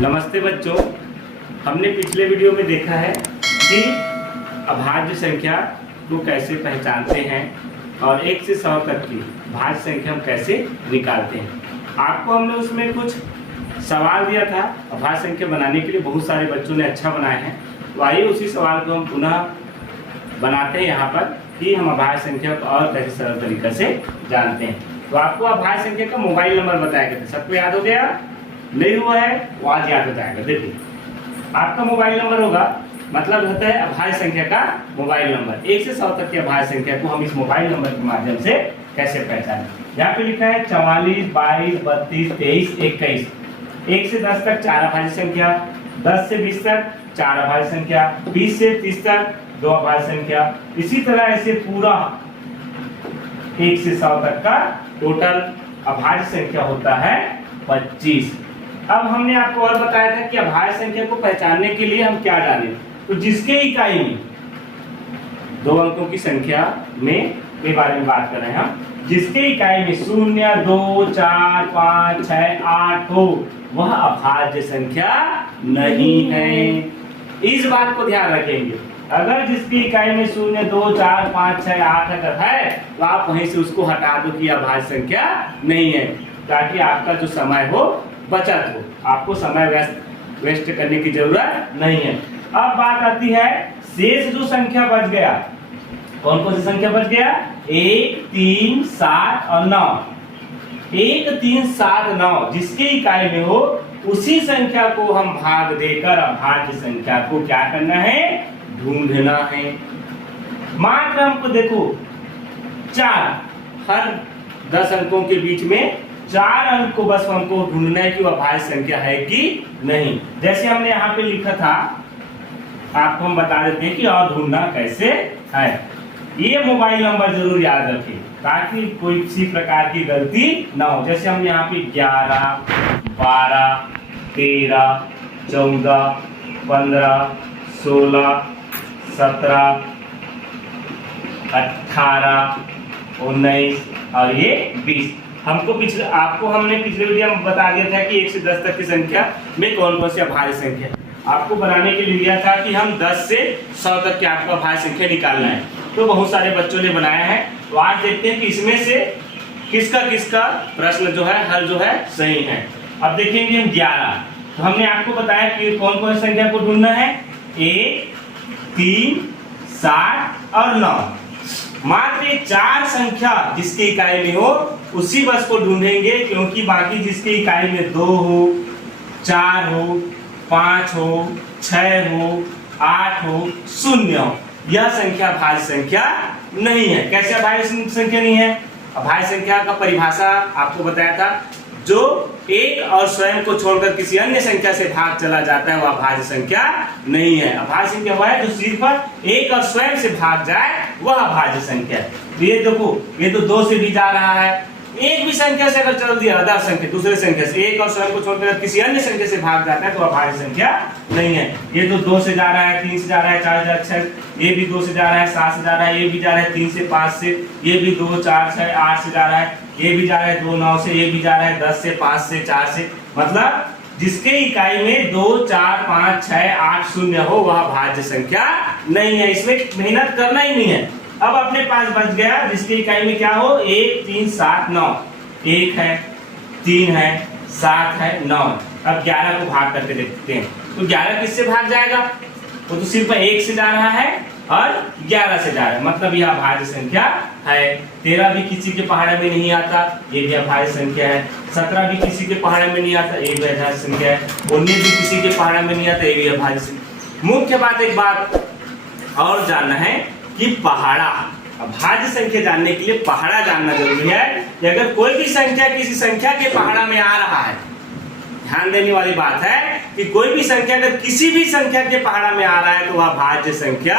नमस्ते बच्चों, हमने पिछले वीडियो में देखा है कि अभाज्य संख्या को कैसे पहचानते हैं और 1 से 100 तक की भाज्य संख्या हम कैसे निकालते हैं। आपको हमने उसमें कुछ सवाल दिया था अभाज्य संख्या बनाने के लिए, बहुत सारे बच्चों ने अच्छा बनाए हैं। तो आइए उसी सवाल को हम पुनः बनाते हैं यहाँ पर कि हम अभाज्य संख्या को और कैसे सरल तरीके से जानते हैं। तो आपको अभाज्य संख्या का मोबाइल नंबर बताया गया था, सबको याद हो गया? नहीं हुआ है वो आज याद हो जाएगा। देखिए आपका मोबाइल नंबर होगा, मतलब होता है अभाज्य संख्या का मोबाइल नंबर। 1 से 100 तक की अभाज्य संख्या को हम इस मोबाइल नंबर के माध्यम से कैसे पहचानें। यहाँ पे लिखा है 44, 22, 32, 23, 21। 1 से 10 तक 4 अभाज्य संख्या, 10 से 20 तक 4 अभाज्य संख्या, 20 से 30 तक 2 अभाज्य संख्या। इसी तरह ऐसे पूरा 1 से 100 तक का टोटल अभाज्य संख्या होता है 25। अब हमने आपको और बताया था कि अभाज्य संख्या को पहचानने के लिए हम क्या जानें। तो जिसके इकाई में 2 अंकों की संख्या में के बारे में बात कर रहे हैं हम, जिसके इकाई में 0, 2, 4, 5, 6, 8 हो वह अभाज्य संख्या नहीं है। इस बात को ध्यान रखेंगे। अगर जिसकी इकाई में 0, 2, 4, 5, 6, 8 अगर है तो आप वहीं से उसको हटा दो कि अभाज्य संख्या नहीं है, ताकि आपका जो समय हो बचत हो, आपको समय वेस्ट करने की जरूरत नहीं है। अब बात आती है शेष जो संख्या बच गया, कौन कौन सी संख्या बच गया? 1, 3, 7 और 9। 1, 3, 7, 9 जिसके इकाई में हो उसी संख्या को हम भाग देकर अभाज्य संख्या को क्या करना है? ढूंढना है। मात्र हमको देखो 4, हर 10 अंकों के बीच में 4 अंक को बस हमको ढूंढना है कि वह अभाज्य संख्या है कि नहीं। जैसे हमने यहाँ पे लिखा था, आपको हम बता देते हैं कि और ढूंढना कैसे है। ये मोबाइल नंबर जरूर याद रखें ताकि कोई किसी प्रकार की गलती ना हो। जैसे हम यहाँ पे 11, 12, 13, 14, 15, 16, 17, 18, 19 और ये 20। आपको हमने पिछले वीडियो में बता दिया था कि 1 से 10 तक की संख्या में कौन कौन सी अभाज्य संख्या आपको बनाने के लिए दिया था कि हम 10 से 100 तक की आपको अभाज्य संख्या निकालना है। तो बहुत सारे बच्चों ने बनाया है। तो आज देखते हैं कि इसमें से किसका प्रश्न जो है हल जो है सही है। अब देखेंगे हम 11। तो हमने आपको बताया कि कौन कौन सी संख्या को ढूंढना है? 1, 3, 7 और 9। मात्र 4 संख्या जिसकी इकाई में हो उसी बस को ढूंढेंगे, क्योंकि बाकी जिसकी इकाई में 2 हो, 4 हो, 5 हो, 6 हो, 8 हो, 0 हो, यह संख्या अभाज्य संख्या नहीं है। कैसे अभाज्य संख्या नहीं है? अभाज्य संख्या का परिभाषा आपको बताया था, जो 1 और स्वयं को छोड़कर किसी अन्य संख्या से भाग चला जाता है वह अभाज्य संख्या नहीं है। अभाज्य संख्या वह है जो सिर्फ 1 और स्वयं से भाग जाए वह अभाज्य संख्या है। तो ये देखो, ये तो 2 से भी जा रहा है। एक भी संख्या से अगर चल दिया अदर संख्या, दूसरे संख्या से 1 और स्वयं को छोड़कर किसी अन्य संख्या से भाग जाता है तो अभाज्य संख्या नहीं है। ये तो 2 से जा रहा है, 3 से जा रहा है, 4 से 6, ये भी 2 से जा रहा है, 7 से जा रहा है, ये भी जा रहा है 3 से 5 से, ये भी 2, 4, 6, 8 से जा रहा है, ये भी जा रहा है 2, 9 से, ये भी जा रहा है 10 से, 5 से, 4 से। मतलब जिसके इकाई में 2, 4, 5, 6, 8, 0 हो वह अभाज्य संख्या नहीं है। इसमें मेहनत करना ही नहीं है। अब अपने पास बच गया जिसकी इकाई में क्या हो? 1, 3, 7, 9। 1 है, 3 है, 7 है, 9। अब 11 को भाग करके देखते हैं। तो 11 किससे भाग जाएगा? वो तो सिर्फ 1 से जा रहा है और 11 से जा रहा है, मतलब यह अभाज्य संख्या है। 13 भी किसी के पहाड़े में नहीं आता, ये भी अभाज्य संख्या है। 17 भी किसी के पहाड़े में नहीं आता, ये भी अभाज्य संख्या है। 19 भी किसी के पहाड़े में नहीं आता, ये भी अभाज्य संख्या। मुख्य बात, एक बात और जानना है कि पहाड़ा, अभाज्य संख्या जानने के लिए पहाड़ा जानना जरूरी है। कि अगर कोई भी संख्या किसी संख्या के पहाड़ा में आ रहा है, ध्यान देने वाली बात है कि कोई भी संख्या अगर किसी भी संख्या के पहाड़ा में आ रहा है तो वह अभाज्य संख्या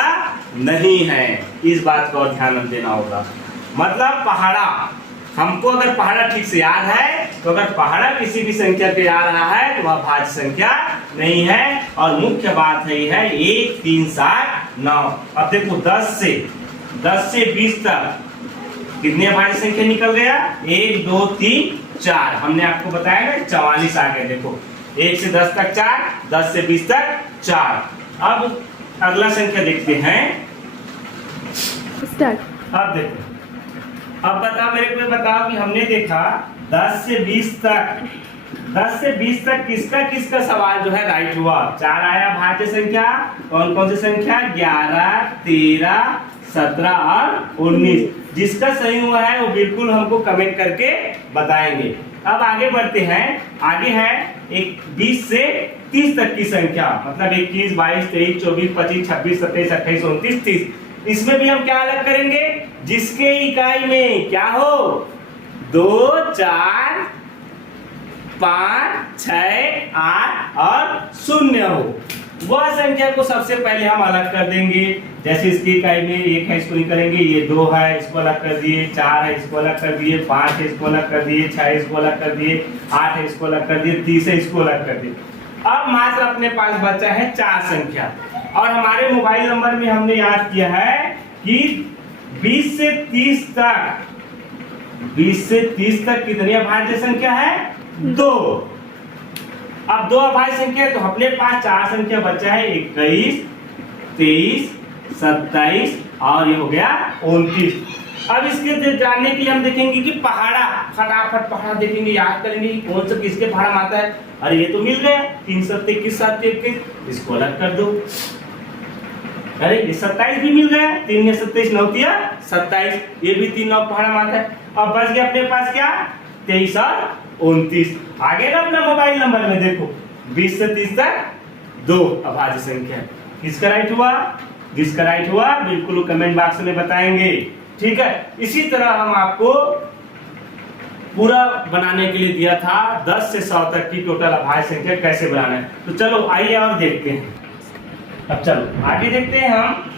नहीं है। इस बात को ध्यान देना होगा। मतलब पहाड़ा, हमको अगर पहाड़ा ठीक से याद है तो अगर पहाड़ा किसी भी संख्या पे आ रहा है तो वह अभाज्य संख्या नहीं है। और मुख्य बात है 1, 3, 7, 9। अब देखो 10 से 20 तक कितनी अभाज्य संख्या निकल गया? 1, 2, 3, 4। हमने आपको बताया ना 44 आ गए। देखो 1 से 10 तक 4, 10 से 20 तक 4। अब अगला संख्या देखते हैं। स्टार्ट। अब देखो, अब बताओ मेरे को, बताओ कि हमने देखा 10 से 20 तक, 10 से 20 तक किसका किसका सवाल जो है राइट हुआ। 4 आया भाज्य संख्या, कौन कौन सी संख्या, 11, 13, 17 और 19। जिसका सही हुआ है वो बिल्कुल हमको कमेंट करके बताएंगे। अब आगे बढ़ते हैं। आगे है एक 20 से 30 तक की संख्या, मतलब 21, 22, 23, 24, 25, 26, 27, 28, 29, 30। इसमें भी हम क्या अलग करेंगे, जिसके इकाई में क्या हो 2, 4, 5, 6, 8 और 0 हो, वह संख्या को सबसे पहले हम अलग कर देंगे। जैसे इसकी इकाई में 1 है, इसको निकालेंगे, ये 2 है, इसको अलग कर दिए, 4 है, इसको अलग कर दिए, 5 है, इसको अलग कर दिए, 6 इसको अलग कर दिए, 8 है, इसको अलग कर दिए, 30 है, इसको अलग कर दिए। अब मात्र अपने पास बचा है 4 संख्या, और हमारे मोबाइल नंबर में हमने याद किया है कि 20 से 30 तक, 20 से 30 तक कितनी अभाज्य संख्या है, 2। अब 2 अभाज्य संख्या है तो अपने पास 4 संख्या बचा है, 21, 23, 27 और ये हो गया 29। अब इसके जानने के लिए हम देखेंगे कि पहाड़ा, फटाफट पहाड़ा देखेंगे, याद करेंगे कि कौन सा किसके पहाड़ा में आता है। अरे ये तो मिल गया 3 7 21 7 21, इसको अलग कर दो। अरे ये 27 भी मिल गया, 3 या 27 9 या 27, ये भी 3 9 पहाड़ा में आता है। अब बच गया अपने पास क्या, 23 और 29। आगे ना अपना मोबाइल नंबर में देखो 20 से 30 तक 2 अभाज्य संख्या, किसका राइट हुआ, जिसका राइट हुआ बिल्कुल कमेंट बॉक्स में बताएंगे। ठीक है, इसी तरह हम आपको पूरा बनाने के लिए दिया था 10 से 100 तक की टोटल अभाज्य संख्या कैसे बनाना है। तो चलो आइए और देखते हैं। अब चलो आगे देखते हैं हम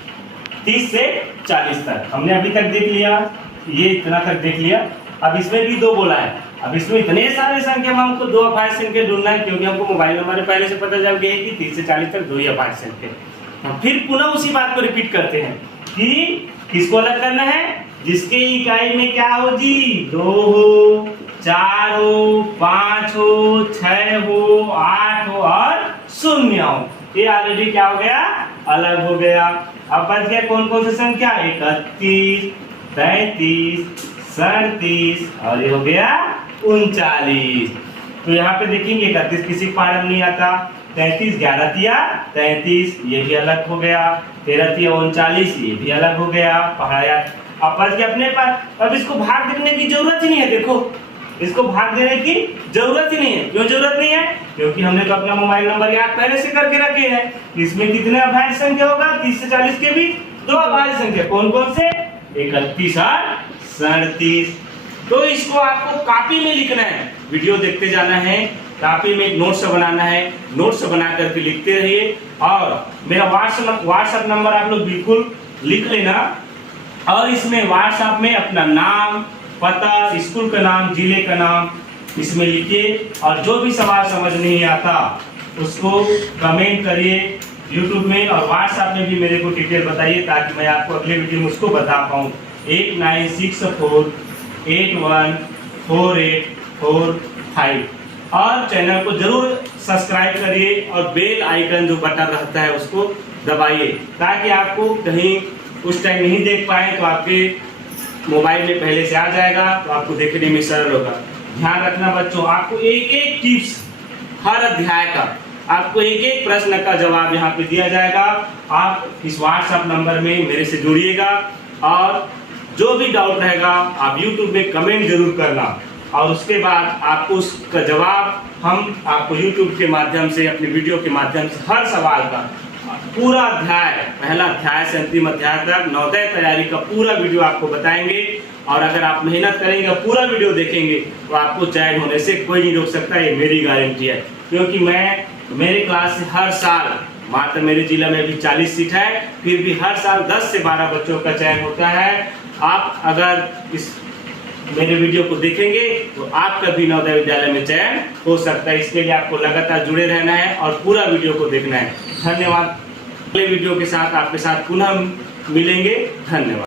30 से 40 तक। हमने अभी तक देख लिया, ये इतना तक देख लिया। अब इसमें भी 2 बोला है। अब इसमें इतने सारे संख्या में हमको 2 अभाज्य संख्या ढूंढना है, क्योंकि हमको मोबाइल नंबर में पहले से पता चल गया कि 30 से 40 तक 2 ही अभाज्य संख्या। हम फिर पुनः उसी बात को रिपीट करते हैं कि किसको अलग करना है, जिसके इकाई में क्या हो जी, 2 हो, 4 हो, 5 हो, 6 हो, 8 हो और 0 हो। ये ऑलरेडी क्या हो गया, अलग हो गया। अब बच गया कौन कौन सी संख्या, 31, 33, 37 और ये हो गया 39। तो यहाँ पे देखेंगे 31 किसी पहाड़ में नहीं आता, 33 11 तिया 33, ये भी अलग हो गया, 13 तिया 39, ये भी अलग हो गया पहाड़ा। अब बच गया अपने पास। अब इसको भाग देने की जरूरत ही नहीं है, देखो इसको भाग देने की जरूरत ही नहीं है। क्यों जरूरत नहीं है, क्योंकि हमने तो अपना मोबाइल नंबर याद पहले से करके रखे हैं। इसमें कितने अभाज्य संख्या होगा, 30 से 40 के बीच 2 अभाज्य संख्या, कौन कौन से, 31 और 37। तो इसको आपको कॉपी में लिखना है, वीडियो देखते जाना है, कॉपी में एक नोट्स बनाना है, नोट्स बना करके लिखते रहिए। और मेरा व्हाट्सएप नंबर आप लोग बिल्कुल लिख लेना, और इसमें व्हाट्सएप में अपना नाम, पता, स्कूल का नाम, जिले का नाम इसमें लिखिए। और जो भी सवाल समझ नहीं आता उसको कमेंट करिए यूट्यूब में, और व्हाट्सएप में भी मेरे को डिटेल बताइए, ताकि मैं आपको अगले वीडियो में उसको बता पाऊँ। 8964814845 और चैनल को जरूर सब्सक्राइब करिए, और बेल आइकन जो बटन रहता है उसको दबाइए, ताकि आपको कहीं उस टाइम नहीं देख पाए तो आपके मोबाइल में पहले से आ जाएगा, तो आपको देखने में सरल होगा। ध्यान रखना बच्चों, आपको एक एक टिप्स हर अध्याय का, आपको एक एक प्रश्न का जवाब यहाँ पे दिया जाएगा। आप इस व्हाट्सएप नंबर में मेरे से जुड़िएगा, और जो भी डाउट रहेगा आप YouTube में कमेंट जरूर करना, और उसके बाद आपको उसका जवाब हम आपको YouTube के माध्यम से, अपने वीडियो के माध्यम से हर सवाल का पूरा अध्याय, पहला अध्याय से अंतिम अध्याय तक नवोदय तैयारी का पूरा वीडियो आपको बताएंगे। और अगर आप मेहनत करेंगे, पूरा वीडियो देखेंगे, तो आपको चयन होने से कोई नहीं रोक सकता, ये मेरी गारंटी है। क्योंकि मेरे क्लास से हर साल, मात्र मेरे जिला में भी 40 सीट है, फिर भी हर साल 10 से 12 बच्चों का चयन होता है। आप अगर इस मेरे वीडियो को देखेंगे तो आपका भी नवोदय विद्यालय में चयन हो सकता है। इसके लिए आपको लगातार जुड़े रहना है और पूरा वीडियो को देखना है। धन्यवाद। अगले वीडियो के साथ आपके साथ पुनः मिलेंगे। धन्यवाद।